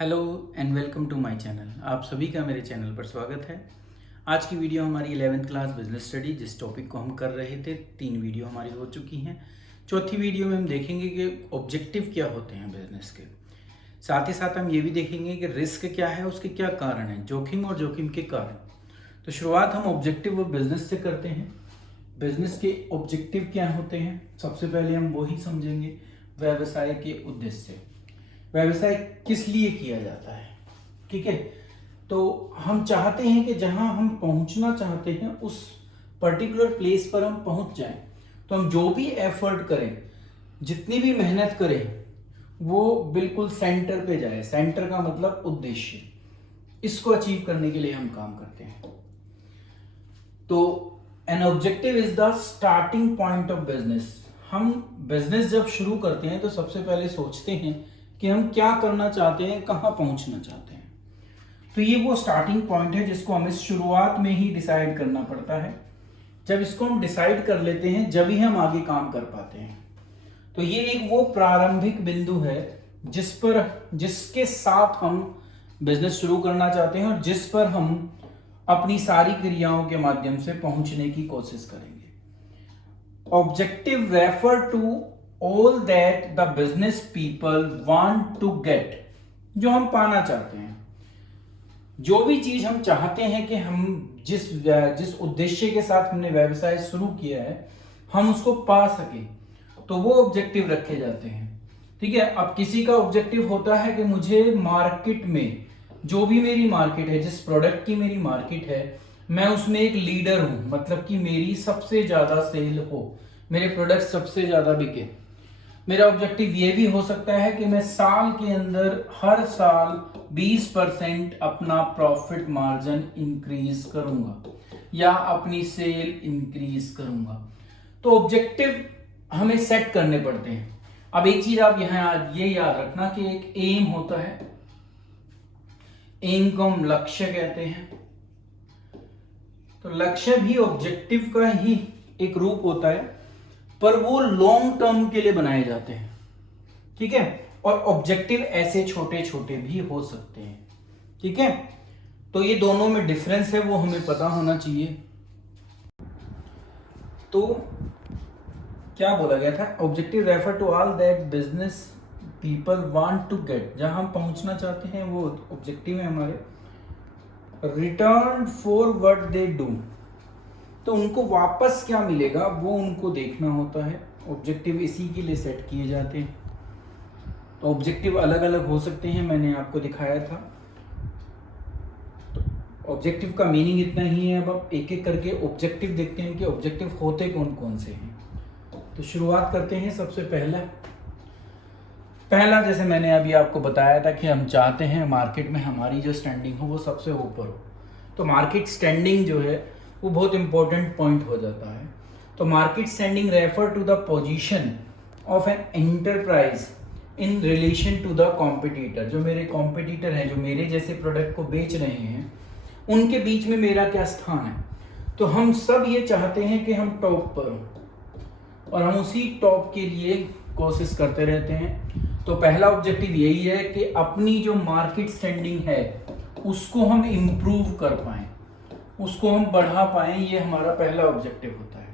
Hello and welcome to my channel. आप सभी का मेरे चैनल पर स्वागत है। आज की वीडियो हमारी 11th क्लास बिजनेस स्टडी, जिस टॉपिक को हम कर रहे थे, 3 वीडियो हमारी हो चुकी हैं। चौथी वीडियो में हम देखेंगे कि ऑब्जेक्टिव क्या होते हैं बिजनेस के। साथ ही साथ हम ये भी देखेंगे कि रिस्क क्या है, उसके क्या कारण हैं, जोखिम और जोखिम के कारण। तो शुरुआत हम ऑब्जेक्टिव ऑफ बिजनेस से करते हैं। बिजनेस के ऑब्जेक्टिव क्या होते हैं, सबसे पहले हम वही समझेंगे। व्यवसाय के उद्देश्य, व्यवसाय किस लिए किया जाता है, ठीक है। तो हम चाहते हैं कि जहां हम पहुंचना चाहते हैं उस पर्टिकुलर प्लेस पर हम पहुंच जाएं। तो हम जो भी एफर्ट करें, जितनी भी मेहनत करें, वो बिल्कुल सेंटर पे जाए। सेंटर का मतलब उद्देश्य, इसको अचीव करने के लिए हम काम करते हैं। तो an objective is the starting point of business. हम बिजनेस जब शुरू करते हैं तो सबसे पहले सोचते हैं कि हम क्या करना चाहते हैं, कहां पहुंचना चाहते हैं। तो ये वो स्टार्टिंग पॉइंट है जिसको हमें शुरुआत में ही डिसाइड करना पड़ता है। जब इसको हम डिसाइड कर लेते हैं, जब ही हम आगे काम कर पाते हैं। तो ये एक वो प्रारंभिक बिंदु है जिसके साथ हम बिजनेस शुरू करना चाहते हैं और जिस पर हम अपनी सारी क्रियाओं के माध्यम से पहुंचने की कोशिश करेंगे। Objective refer to all that the business people want to get, जो हम पाना चाहते हैं। जो भी चीज हम चाहते हैं कि हम जिस उद्देश्य के साथ हमने व्यवसाय शुरू किया है, हम उसको पा सके, तो वो ऑब्जेक्टिव रखे जाते हैं, ठीक है। अब किसी का ऑब्जेक्टिव होता है कि मुझे मार्केट में, जो भी मेरी मार्केट है, जिस प्रोडक्ट की मेरी मार्केट है, मैं उसमें एक लीडर हूं, मतलब कि मेरी सबसे ज्यादा सेल हो, मेरे प्रोडक्ट सबसे ज्यादा बिके। मेरा ऑब्जेक्टिव ये भी हो सकता है कि मैं साल के अंदर हर साल 20% अपना प्रॉफिट मार्जिन इंक्रीज करूंगा या अपनी सेल इंक्रीज करूंगा। तो ऑब्जेक्टिव हमें सेट करने पड़ते हैं। अब एक चीज आप यहां ये याद रखना कि एक एम होता है, एम को हम लक्ष्य कहते हैं। तो लक्ष्य भी ऑब्जेक्टिव का ही एक रूप होता है, पर वो लॉन्ग टर्म के लिए बनाए जाते हैं, ठीक है। और ऑब्जेक्टिव ऐसे छोटे छोटे भी हो सकते हैं, ठीक है। तो ये दोनों में डिफरेंस है, वो हमें पता होना चाहिए। तो क्या बोला गया था, objective refer to all that business people want to get, जहां हम पहुंचना चाहते हैं वो ऑब्जेक्टिव है हमारे। Return for what they do, तो उनको वापस क्या मिलेगा वो उनको देखना होता है। ऑब्जेक्टिव इसी के लिए सेट किए जाते हैं। तो ऑब्जेक्टिव अलग अलग हो सकते हैं, मैंने आपको दिखाया था। तो ऑब्जेक्टिव का मीनिंग इतना ही है। अब आप एक एक करके ऑब्जेक्टिव देखते हैं कि ऑब्जेक्टिव होते कौन कौन से हैं। तो शुरुआत करते हैं। सबसे पहला जैसे मैंने अभी आपको बताया था कि हम चाहते हैं मार्केट में हमारी जो स्टैंडिंग हो वो सबसे ऊपर हो। तो मार्केट स्टैंडिंग जो है वो बहुत इंपॉर्टेंट पॉइंट हो जाता है। तो market standing refer to the position of an enterprise in relation to the competitor. जो मेरे कॉम्पिटिटर हैं, जो मेरे जैसे प्रोडक्ट को बेच रहे हैं, उनके बीच में मेरा क्या स्थान है। तो हम सब ये चाहते हैं कि हम टॉप पर हों और हम उसी टॉप के लिए कोशिश करते रहते हैं। तो पहला ऑब्जेक्टिव यही है कि अपनी जो मार्केट स्टैंडिंग है उसको हम इम्प्रूव कर पाएं, उसको हम बढ़ा पाएं। ये हमारा पहला ऑब्जेक्टिव होता है,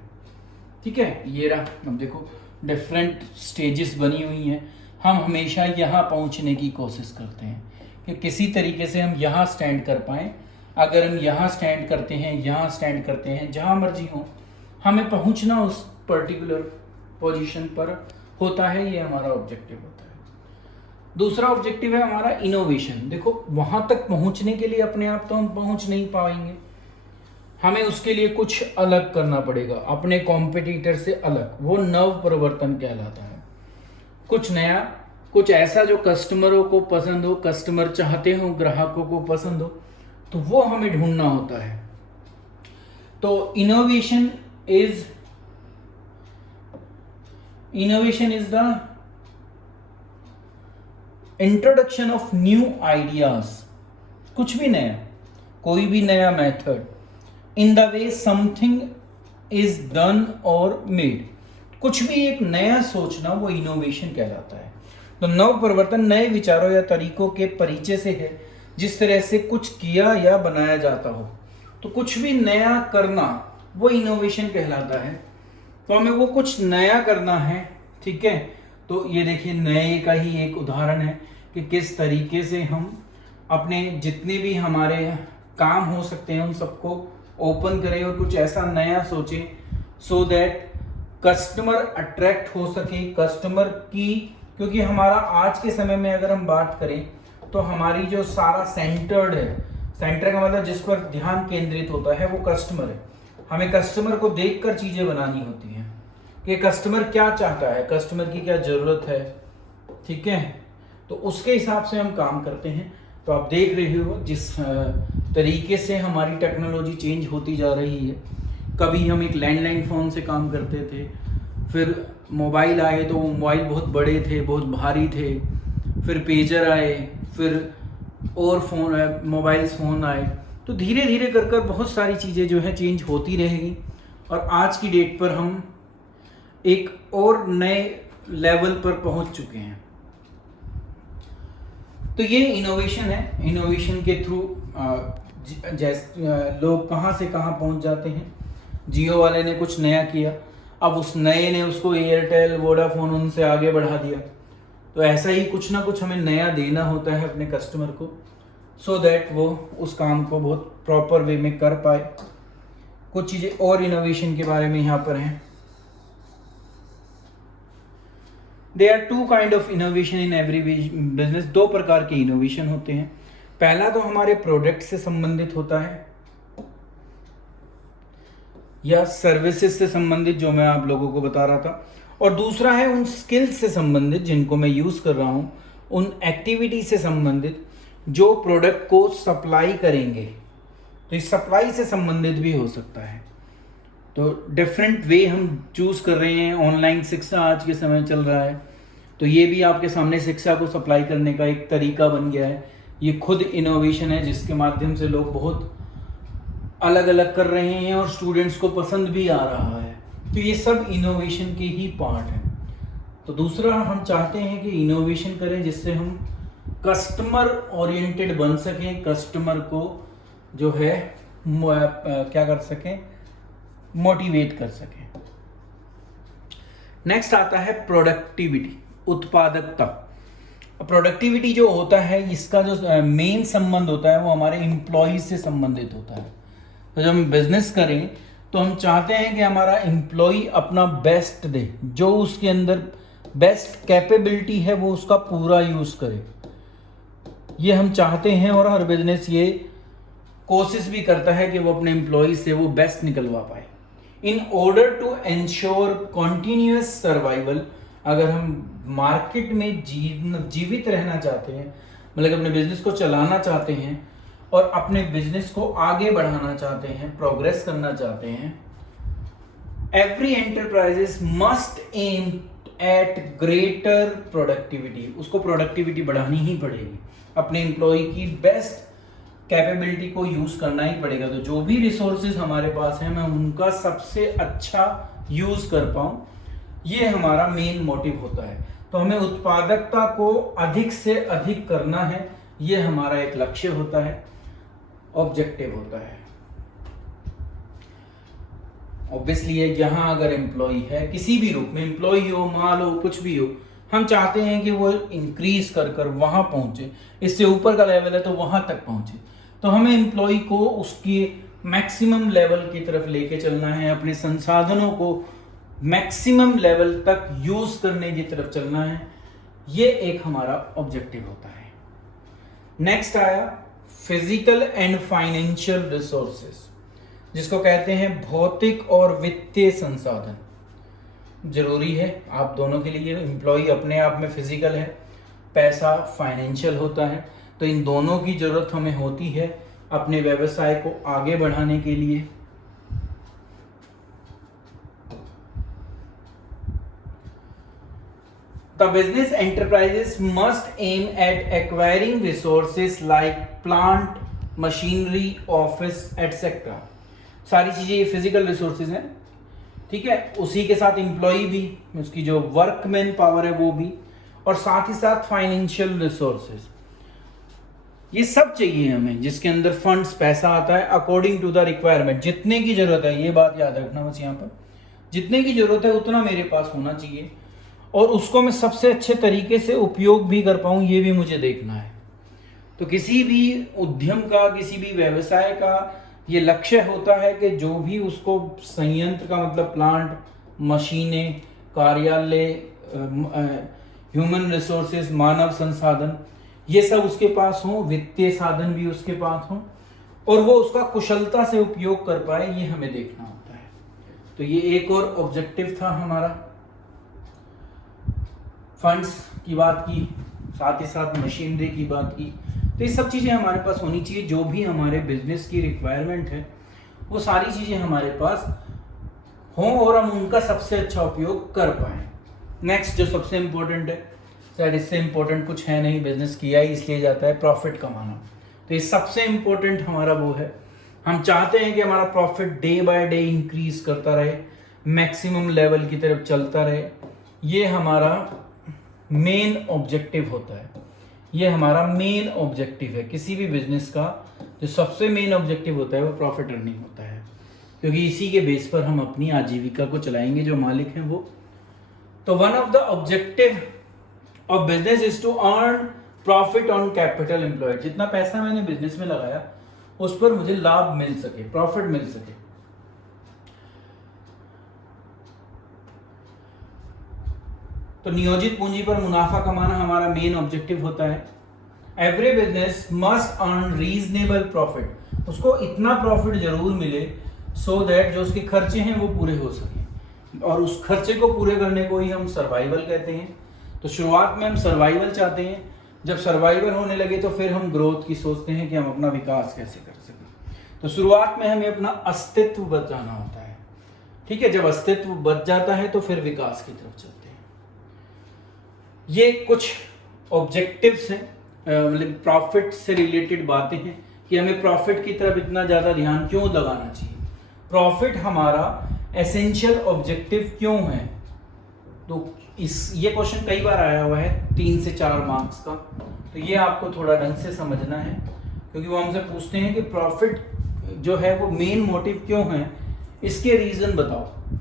ठीक है। ये रहा। अब देखो डिफरेंट स्टेजेस बनी हुई हैं। हम हमेशा यहाँ पहुँचने की कोशिश करते हैं कि किसी तरीके से हम यहाँ स्टैंड कर पाएं। अगर हम यहाँ स्टैंड करते हैं, यहाँ स्टैंड करते हैं, जहाँ मर्जी हो, हमें पहुँचना उस पर्टिकुलर पोजीशन पर होता है। ये हमारा ऑब्जेक्टिव होता है। दूसरा ऑब्जेक्टिव है हमारा इनोवेशन। देखो वहां तक पहुंचने के लिए अपने आप तो हम पहुंच नहीं पाएंगे, हमें उसके लिए कुछ अलग करना पड़ेगा, अपने कॉम्पिटिटर से अलग। वो नव परिवर्तन कहलाता है। कुछ नया, कुछ ऐसा जो कस्टमरों को पसंद हो, कस्टमर चाहते हो, ग्राहकों को पसंद हो, तो वो हमें ढूंढना होता है। तो innovation is the introduction of new ideas. कुछ भी नया, कोई भी नया method, in the way something is done और मेड। कुछ भी एक नया सोचना वो इनोवेशन कहलाता है। तो नव परिवर्तन नए विचारों या तरीकों के परिचय से है, जिस तरह से कुछ किया या बनाया जाता हो। तो कुछ भी नया करना वो इनोवेशन कहलाता है। तो हमें वो कुछ नया करना है, ठीक है। तो ये देखिए नए का ही एक उदाहरण है कि किस तरीके से हम अपने जितने भी हमारे काम हो सकते हैं उन सबको ओपन करें और कुछ ऐसा नया सोचें, सो दैट कस्टमर अट्रैक्ट हो सके कस्टमर की। क्योंकि हमारा आज के समय में अगर हम बात करें तो हमारी जो सारा सेंटर्ड है, सेंटर का मतलब जिस पर ध्यान केंद्रित होता है वो कस्टमर है। हमें कस्टमर को देखकर चीजें बनानी होती हैं कि कस्टमर क्या चाहता है, कस्टमर की क्या जरूरत है, ठीक है। तो उसके हिसाब से हम काम करते हैं। तो आप देख रहे हो जिस तरीके से हमारी टेक्नोलॉजी चेंज होती जा रही है। कभी हम एक लैंडलाइन फ़ोन से काम करते थे, फिर मोबाइल आए तो मोबाइल बहुत बड़े थे, बहुत भारी थे, फिर पेजर आए, फिर और फ़ोन मोबाइल्स फ़ोन आए। तो धीरे धीरे कर कर बहुत सारी चीज़ें जो है चेंज होती रहेगी और आज की डेट पर हम एक और नए लेवल पर पहुंच चुके हैं। तो ये इनोवेशन है। इनोवेशन के थ्रू जैसे लोग कहाँ से कहाँ पहुंच जाते हैं। जियो वाले ने कुछ नया किया, अब उस नए ने उसको एयरटेल वोडाफोन उनसे आगे बढ़ा दिया। तो ऐसा ही कुछ ना कुछ हमें नया देना होता है अपने कस्टमर को, सो दैट वो उस काम को बहुत प्रॉपर वे में कर पाए। कुछ चीज़ें और इनोवेशन के बारे में यहाँ पर हैं। There are two kind of innovation in every business। दो प्रकार के इनोवेशन होते हैं। पहला तो हमारे प्रोडक्ट से संबंधित होता है या सर्विसेज से संबंधित, जो मैं आप लोगों को बता रहा था, और दूसरा है उन स्किल्स से संबंधित जिनको मैं यूज कर रहा हूं, उन एक्टिविटी से संबंधित जो प्रोडक्ट को सप्लाई करेंगे। तो इस सप्लाई से संबंधित भी हो सकता है। तो डिफरेंट वे हम चूज कर रहे हैं। ऑनलाइन शिक्षा आज के समय चल रहा है, तो ये भी आपके सामने शिक्षा को सप्लाई करने का एक तरीका बन गया है। ये खुद इनोवेशन है जिसके माध्यम से लोग बहुत अलग अलग कर रहे हैं और स्टूडेंट्स को पसंद भी आ रहा है। तो ये सब इनोवेशन के ही पार्ट है। तो दूसरा हम चाहते हैं कि इनोवेशन करें जिससे हम कस्टमर ओरिएंटेड बन सकें, कस्टमर को जो है क्या कर सकें, मोटिवेट कर सकें। नेक्स्ट आता है प्रोडक्टिविटी, उत्पादकता। प्रोडक्टिविटी जो होता है इसका जो मेन संबंध होता है वो हमारे एम्प्लॉयज से संबंधित होता है। तो जब हम बिजनेस करें तो हम चाहते हैं कि हमारा एम्प्लॉय अपना बेस्ट दे, जो उसके अंदर बेस्ट कैपेबिलिटी है वो उसका पूरा यूज करे। ये हम चाहते हैं और हर बिजनेस ये कोशिश भी करता है कि वो अपने एम्प्लॉय से वो बेस्ट निकलवा पाए। In order to ensure continuous survival, अगर हम मार्केट में जीवित रहना चाहते हैं, मतलब अपने बिजनेस को चलाना चाहते हैं और अपने बिजनेस को आगे बढ़ाना चाहते हैं, प्रोग्रेस करना चाहते हैं, every enterprises must aim at greater productivity. उसको प्रोडक्टिविटी बढ़ानी ही पड़ेगी, अपने एम्प्लॉय की बेस्ट कैपेबिलिटी को यूज करना ही पड़ेगा। तो जो भी रिसोर्सेज हमारे पास हैं मैं उनका सबसे अच्छा यूज कर पाऊं, ये हमारा मेन मोटिव होता है। तो हमें उत्पादकता को अधिक से अधिक करना है, ये हमारा एक लक्ष्य होता है, ऑब्जेक्टिव होता है। ऑब्वियसली यहाँ अगर एम्प्लॉय है किसी भी रूप में, एम्प्लॉय हो, माल हो, कुछ भी हो, हम चाहते हैं कि वो इंक्रीज कर कर वहां पहुंचे, इससे ऊपर का लेवल है तो वहां तक पहुंचे। तो हमें एम्प्लॉय को उसकी मैक्सिमम लेवल की तरफ लेके चलना है, अपने संसाधनों को मैक्सिमम लेवल तक यूज करने की तरफ चलना है, ये एक हमारा ऑब्जेक्टिव होता है। नेक्स्ट आया फिजिकल एंड फाइनेंशियल रिसोर्सेज, जिसको कहते हैं भौतिक और वित्तीय संसाधन। जरूरी है आप दोनों के लिए। एम्प्लॉय अपने आप में फिजिकल है, पैसा फाइनेंशियल होता है, तो इन दोनों की जरूरत हमें होती है अपने व्यवसाय को आगे बढ़ाने के लिए। The business enterprises must aim at acquiring resources like plant, machinery, office, etc. सारी चीजें ये फिजिकल रिसोर्सेज हैं, ठीक है। उसी के साथ एम्प्लॉय भी, उसकी जो वर्कमैन पावर है वो भी, और साथ ही साथ फाइनेंशियल रिसोर्सेज, ये सब चाहिए हमें, जिसके अंदर फंड्स, पैसा आता है अकॉर्डिंग टू द रिक्वायरमेंट। जितने की जरूरत है, ये बात याद रखना बस, यहाँ पर जितने की जरूरत है उतना मेरे पास होना चाहिए, और उसको मैं सबसे अच्छे तरीके से उपयोग भी कर पाऊँ, ये भी मुझे देखना है। तो किसी भी उद्यम का, किसी भी व्यवसाय का ये लक्ष्य होता है कि जो भी उसको संयंत्र का मतलब प्लांट, मशीनें, कार्यालय, ह्यूमन रिसोर्सेज, मानव संसाधन, ये सब उसके पास हो, वित्तीय साधन भी उसके पास हो, और वो उसका कुशलता से उपयोग कर पाए, ये हमें देखना होता है। तो ये एक और ऑब्जेक्टिव था हमारा। फंड्स की बात की, साथ ही साथ मशीनरी की बात की। तो ये सब चीज़ें हमारे पास होनी चाहिए, जो भी हमारे बिजनेस की रिक्वायरमेंट है वो सारी चीज़ें हमारे पास हों और हम उनका सबसे अच्छा उपयोग कर पाएँ। नेक्स्ट जो सबसे इम्पोर्टेंट है, शायद इससे इम्पोर्टेंट कुछ है नहीं, बिजनेस किया ही इसलिए जाता है, प्रॉफिट कमाना। तो ये सबसे इम्पोर्टेंट हमारा वो है, हम चाहते हैं कि हमारा profit day by day increase करता रहे, मैक्सिमम लेवल की तरफ चलता रहे। ये हमारा मेन ऑब्जेक्टिव होता है, ये हमारा मेन ऑब्जेक्टिव है किसी भी बिजनेस का। जो सबसे मेन ऑब्जेक्टिव होता है वो प्रॉफिट अर्निंग होता है, क्योंकि इसी के बेस पर हम अपनी आजीविका को चलाएंगे, जो मालिक हैं वो। तो one of the objective of business is to earn profit on capital employed. जितना पैसा मैंने बिजनेस में लगाया उस पर मुझे लाभ मिल सके, प्रॉफिट मिल सके। तो नियोजित पूंजी पर मुनाफा कमाना हमारा मेन ऑब्जेक्टिव होता है। Every business must earn reasonable profit, उसको इतना प्रॉफिट जरूर मिले सो दैट जो उसके खर्चे हैं वो पूरे हो सके, और उस खर्चे को पूरे करने को ही हम सर्वाइवल कहते हैं। तो शुरुआत में हम सर्वाइवल चाहते हैं, जब सर्वाइवल होने लगे तो फिर हम ग्रोथ की सोचते हैं कि हम अपना विकास कैसे कर सकें। तो शुरुआत में हमें अपना अस्तित्व बचाना होता है, ठीक है। जब अस्तित्व बच जाता है तो फिर विकास की तरफ चलते हैं। ये कुछ ऑब्जेक्टिव्स हैं, मतलब प्रॉफिट से रिलेटेड बातें हैं कि हमें प्रॉफिट की तरफ इतना ज़्यादा ध्यान क्यों लगाना चाहिए, प्रॉफिट हमारा एसेंशियल ऑब्जेक्टिव क्यों है। तो ये क्वेश्चन कई बार आया हुआ है 3 से 4 मार्क्स का, तो ये आपको थोड़ा ढंग से समझना है, क्योंकि वो हमसे पूछते हैं कि प्रॉफिट जो है वो मेन मोटिव क्यों है, इसके रीज़न बताओ।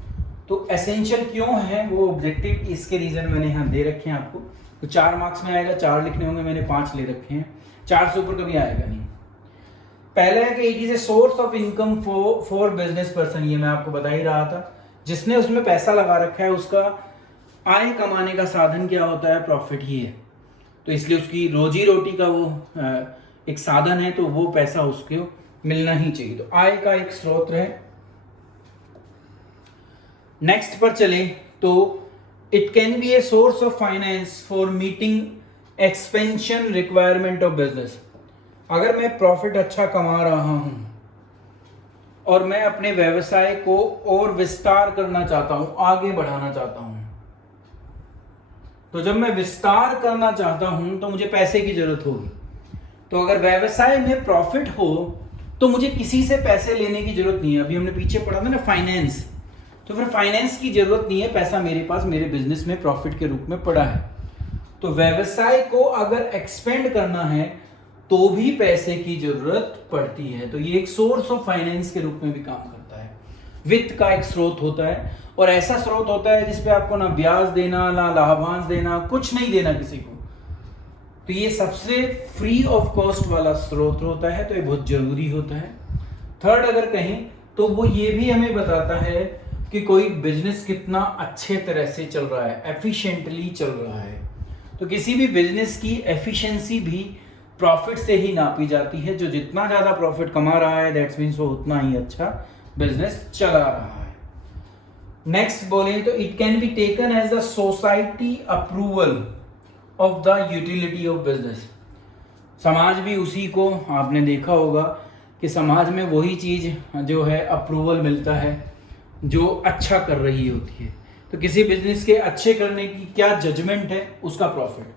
तो एसेंशियल क्यों है वो ऑब्जेक्टिव, इसके रीज़न मैंने यहाँ दे रखे हैं आपको। तो 4 मार्क्स में आएगा, 4 लिखने होंगे, मैंने 5 ले रखे हैं, 4 से ऊपर कभी आएगा नहीं। पहला है कि it is a source of income for business person, ये मैं आपको बता ही रहा था। जिसने उसमें पैसा लगा रखा है उसका आय कमाने का साधन क्या होता है, प्रॉफिट ही है। तो इसलिए उसकी रोजी रोटी का वो एक साधन है, तो वो पैसा उसको मिलना ही चाहिए। तो आय का एक स्रोत है। नेक्स्ट पर चले तो it can B a source of finance for meeting expansion requirement of business. अगर मैं प्रॉफिट अच्छा कमा रहा हूं और मैं अपने व्यवसाय को और विस्तार करना चाहता हूं, आगे बढ़ाना चाहता हूं, तो जब मैं विस्तार करना चाहता हूं तो मुझे पैसे की जरूरत होगी। तो अगर व्यवसाय में प्रॉफिट हो तो मुझे किसी से पैसे लेने की जरूरत नहीं है। अभी हमने पीछे पढ़ा था ना फाइनेंस, तो फिर फाइनेंस की जरूरत नहीं है, पैसा मेरे पास मेरे बिजनेस में प्रॉफिट के रूप में पड़ा है। तो व्यवसाय को अगर एक्सपेंड करना है तो भी पैसे की जरूरत पड़ती है। तो ये एक सोर्स ऑफ फाइनेंस के रूप में भी काम करता है, वित्त का एक स्रोत होता है, और ऐसा स्रोत होता है जिसपे आपको ना ब्याज देना, ना लाभांश देना, कुछ नहीं देना किसी को। तो ये सबसे फ्री ऑफ कॉस्ट वाला स्रोत होता है, तो ये बहुत जरूरी होता है। थर्ड अगर कहें तो वो ये भी हमें बताता है कि कोई बिजनेस कितना अच्छे तरह से चल रहा है, एफिशिएंटली चल रहा है। तो किसी भी बिजनेस की एफिशिएंसी भी प्रॉफिट से ही नापी जाती है। जो जितना ज्यादा प्रॉफिट कमा रहा है दैट्स मीन्स वो उतना ही अच्छा बिजनेस चला रहा है। नेक्स्ट बोले तो it can be taken as the society approval of the utility of business. समाज भी उसी को, आपने देखा होगा कि समाज में वही चीज जो है अप्रूवल मिलता है जो अच्छा कर रही होती है। तो किसी बिजनेस के अच्छे करने की क्या जजमेंट है, उसका प्रॉफिट।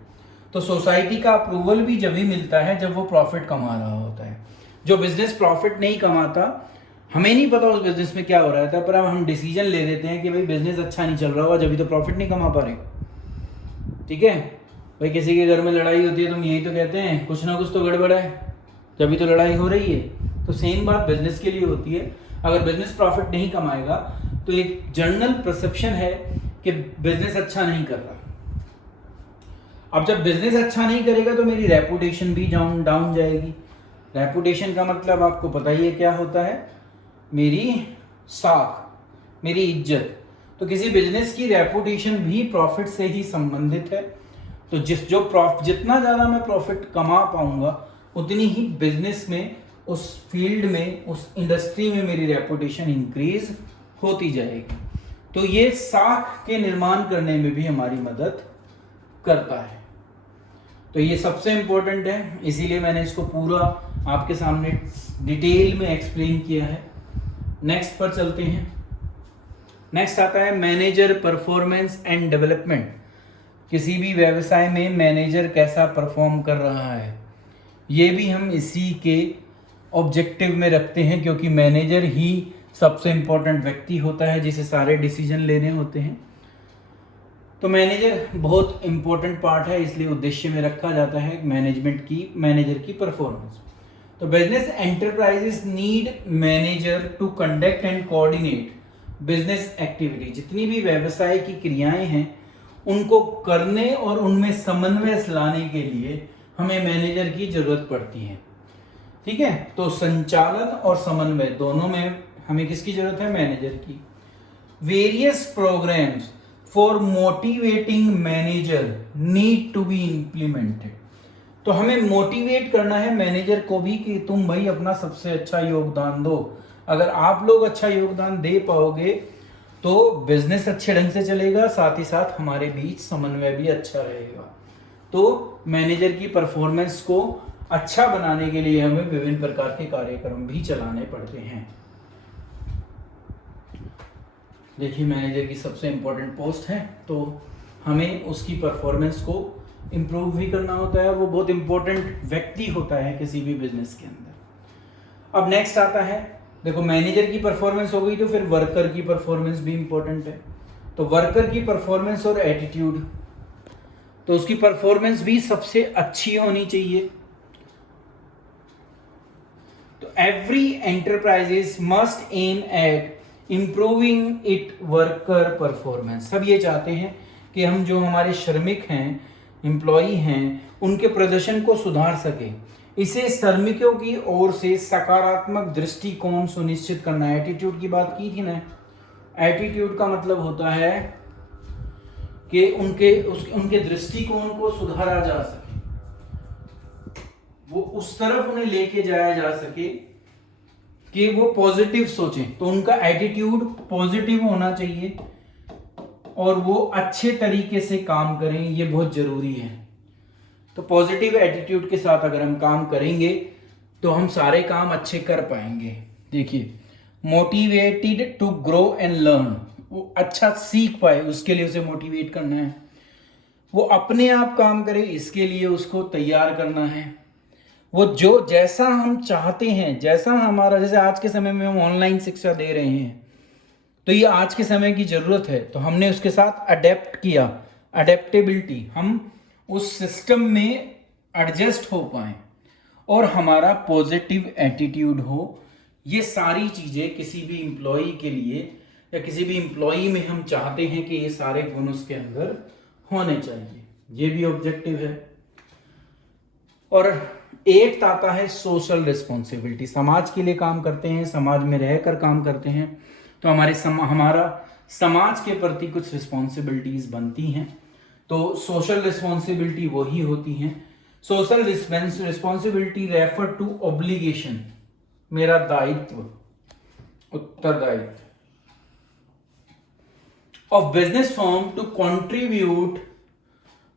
तो सोसाइटी का अप्रूवल भी जब ही मिलता है जब वो प्रॉफिट कमा रहा होता है। जो बिजनेस प्रॉफिट नहीं कमाता, हमें नहीं पता उस बिजनेस में क्या हो रहा था, पर अब हम डिसीजन ले देते हैं कि भाई बिजनेस अच्छा नहीं चल रहा होगा, जब भी तो प्रॉफिट नहीं कमा पा रहे, ठीक है। भाई किसी के घर में लड़ाई होती है तो हम यही तो कहते हैं कुछ ना कुछ तो गड़बड़ है, तभी तो लड़ाई हो रही है। तो सेम बात बिजनेस के लिए होती है। अगर बिजनेस प्रॉफिट नहीं कमाएगा तो एक जनरल परसेप्शन है कि बिजनेस अच्छा नहीं कर रहा। अब जब बिजनेस अच्छा नहीं करेगा तो मेरी रेपुटेशन भी डाउन जाएगी। रेपुटेशन का मतलब आपको पता ही है क्या होता है, मेरी साख, मेरी इज्जत। तो किसी बिजनेस की रेपुटेशन भी प्रॉफिट से ही संबंधित है। तो जितना ज़्यादा मैं प्रॉफिट कमा पाऊंगा उतनी ही बिजनेस में, उस फील्ड में, उस इंडस्ट्री में मेरी रेपुटेशन इंक्रीज होती जाएगी। तो ये साख के निर्माण करने में भी हमारी मदद करता है। तो ये सबसे इंपॉर्टेंट है, इसीलिए मैंने इसको पूरा आपके सामने डिटेल में एक्सप्लेन किया है। नेक्स्ट पर चलते हैं। नेक्स्ट आता है मैनेजर परफॉर्मेंस एंड डेवलपमेंट। किसी भी व्यवसाय में मैनेजर कैसा परफॉर्म कर रहा है, ये भी हम इसी के ऑब्जेक्टिव में रखते हैं, क्योंकि मैनेजर ही सबसे इम्पोर्टेंट व्यक्ति होता है जिसे सारे डिसीजन लेने होते हैं। तो मैनेजर बहुत इम्पोर्टेंट पार्ट है, इसलिए उद्देश्य में रखा जाता है मैनेजर की परफॉर्मेंस। तो business enterprises need manager to conduct and coordinate business activity. जितनी भी व्यवसाय की क्रियाएं हैं उनको करने और उनमें समन्वय लाने के लिए हमें मैनेजर की जरूरत पड़ती है। ठीक है, तो संचालन और समन्वय दोनों में हमें किसकी जरूरत है, मैनेजर की। Various programs for motivating manager need to be implemented. तो हमें मोटिवेट करना है मैनेजर को भी कि तुम भाई अपना सबसे अच्छा योगदान दो। अगर आप लोग अच्छा योगदान दे पाओगे तो बिजनेस अच्छे ढंग से चलेगा, साथ ही साथ हमारे बीच समन्वय भी अच्छा रहेगा। तो मैनेजर की परफॉर्मेंस को अच्छा बनाने के लिए हमें विभिन्न प्रकार के कार्यक्रम भी चलाने पड़ते हैं। देखिए मैनेजर की सबसे इम्पोर्टेंट पोस्ट है, तो हमें उसकी परफॉर्मेंस को इम्प्रूव भी करना होता है और वो बहुत इम्पोर्टेंट व्यक्ति होता है किसी भी बिजनेस के अंदर। अब नेक्स्ट आता है, देखो मैनेजर की परफॉर्मेंस हो गई तो फिर वर्कर की परफॉर्मेंस भी इम्पोर्टेंट है। तो वर्कर की परफॉर्मेंस और एटीट्यूड, तो उसकी परफॉर्मेंस भी सबसे अच्छी होनी चाहिए। तो every enterprises must aim at improving it worker performance. सब ये चाहते हैं कि हम जो हमारे श्रमिक हैं, एम्प्लॉई हैं, उनके प्रदर्शन को सुधार सके। इसे श्रमिकों की ओर से सकारात्मक दृष्टिकोण सुनिश्चित करना। एटीट्यूड की बात की थी ना, एटीट्यूड का मतलब होता है कि उनके दृष्टिकोण को सुधारा जा सके, वो उस तरफ उन्हें लेके जाया जा सके कि वो पॉजिटिव सोचें। तो उनका एटीट्यूड पॉजिटिव होना चाहिए और वो अच्छे तरीके से काम करें, ये बहुत जरूरी है। तो पॉजिटिव एटीट्यूड के साथ अगर हम काम करेंगे तो हम सारे काम अच्छे कर पाएंगे। देखिए motivated to grow and learn, वो अच्छा सीख पाए उसके लिए उसे मोटिवेट करना है। वो अपने आप काम करे इसके लिए उसको तैयार करना है। वो जो जैसा हम चाहते हैं, जैसा हमारा, जैसे आज के समय में हम ऑनलाइन शिक्षा दे रहे हैं तो ये आज के समय की जरूरत है, तो हमने उसके साथ अडेप्ट किया, अडेप्टेबिलिटी, हम उस सिस्टम में एडजस्ट हो पाए और हमारा पॉजिटिव एटीट्यूड हो। ये सारी चीजें किसी भी एम्प्लॉई के लिए या किसी भी एम्प्लॉई में हम चाहते हैं कि ये सारे गुण उसके अंदर होने चाहिए। ये भी ऑब्जेक्टिव है। और एक आता है सोशल रिस्पॉन्सिबिलिटी। समाज के लिए काम करते हैं, समाज में रहकर काम करते हैं, तो हमारा समाज के प्रति कुछ रिस्पॉन्सिबिलिटीज बनती हैं। तो सोशल रिस्पॉन्सिबिलिटी वही होती हैं। Social responsibility refer to obligation, मेरा दायित्व, उत्तरदायित्व of business firm to contribute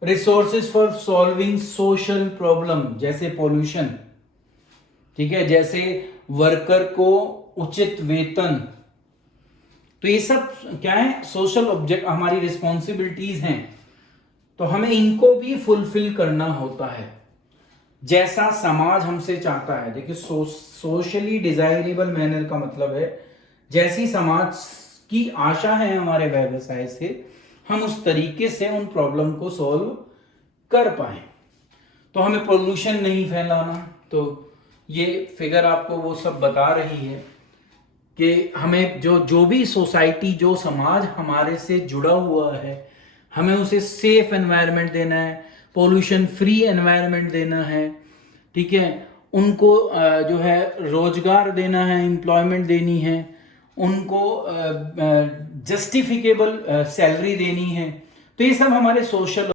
resources for solving social problem, जैसे पोल्यूशन, ठीक है, जैसे वर्कर को उचित वेतन। तो ये सब क्या है, सोशल ऑब्जेक्ट, हमारी रिस्पॉन्सिबिलिटीज हैं। तो हमें इनको भी फुलफिल करना होता है जैसा समाज हमसे चाहता है। देखिए सोशली डिजायरेबल मैनर का मतलब है जैसी समाज की आशा है हमारे व्यवसाय से, हम उस तरीके से उन प्रॉब्लम को सॉल्व कर पाए। तो हमें पोल्यूशन नहीं फैलाना, तो ये फिगर आपको वो सब बता रही है कि हमें जो भी सोसाइटी, जो समाज हमारे से जुड़ा हुआ है, हमें उसे सेफ एनवायरनमेंट देना है, पोल्यूशन फ्री एनवायरनमेंट देना है, ठीक है। उनको जो है रोजगार देना है, एम्प्लॉयमेंट देनी है, उनको जस्टिफिकेबल सैलरी देनी है। तो ये सब हमारे सोशल